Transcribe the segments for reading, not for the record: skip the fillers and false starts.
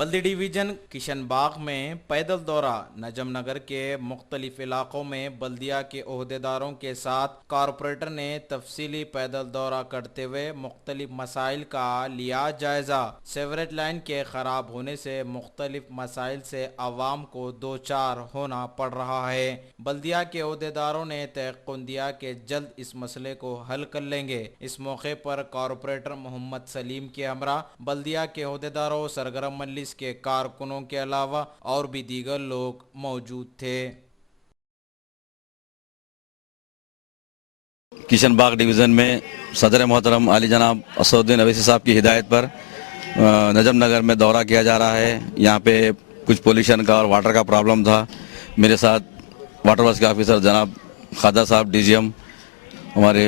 बल्दी division Kishanbagh में पैदल दौरा। नजमनगर के मुख्तलिफ इलाकों में बल्दिया के ओहदेदारों के साथ कारपोरेटर ने तफसीली पैदल दौरा करते हुए मुख्तलिफ मसाइल का लिया जायजा। सेवरेज लाइन के खराब होने से मुख्तलिफ मसाइल से आवाम को दो चार होना पड़ रहा है। बल्दिया के ओहदेदारों ने तयक़ुन दिया कि जल्द इस मसले को हल कर लेंगे। इस मौके पर कारपोरेटर मोहम्मद सलीम के हमरा बल्दिया के ओहदेदारों, सरगर्म मजलिस के कारकुनों के अलावा और भी दीगर लोग मौजूद थे। किशनबाग डिवीज़न में सदर मोहतरम आली जनाब असदुद्दीन अवैसी साहब की हिदायत पर नजमनगर में दौरा किया जा रहा है। यहाँ पे कुछ पोल्यूशन का और वाटर का प्रॉब्लम था। मेरे साथ वाटर वर्क्स के ऑफिसर जनाब खादा साहब, डीजीएम, हमारे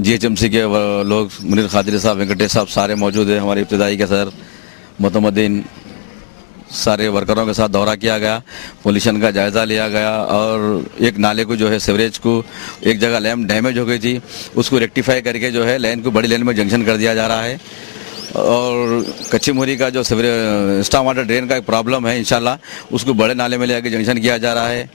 जीएचएमसी के लोग, मुनीर खादिरी साहब, वेंकटेश साहब, सारे मौजूद हैं। हमारे इब्तदाई के सर मुतमद्दीन, सारे वर्करों के साथ दौरा किया गया, पोल्यूशन का जायज़ा लिया गया और एक नाले को जो है सीवरेज को एक जगह लैम्प डैमेज हो गई थी, उसको रेक्टिफाई करके जो है लाइन को बड़ी लाइन में जंक्शन कर दिया जा रहा है। और कच्ची मुहरी का जो स्टॉर्म वाटर ड्रेन का एक प्रॉब्लम है, इंशाल्लाह उसको बड़े नाले में ले आके जंक्शन किया जा रहा है।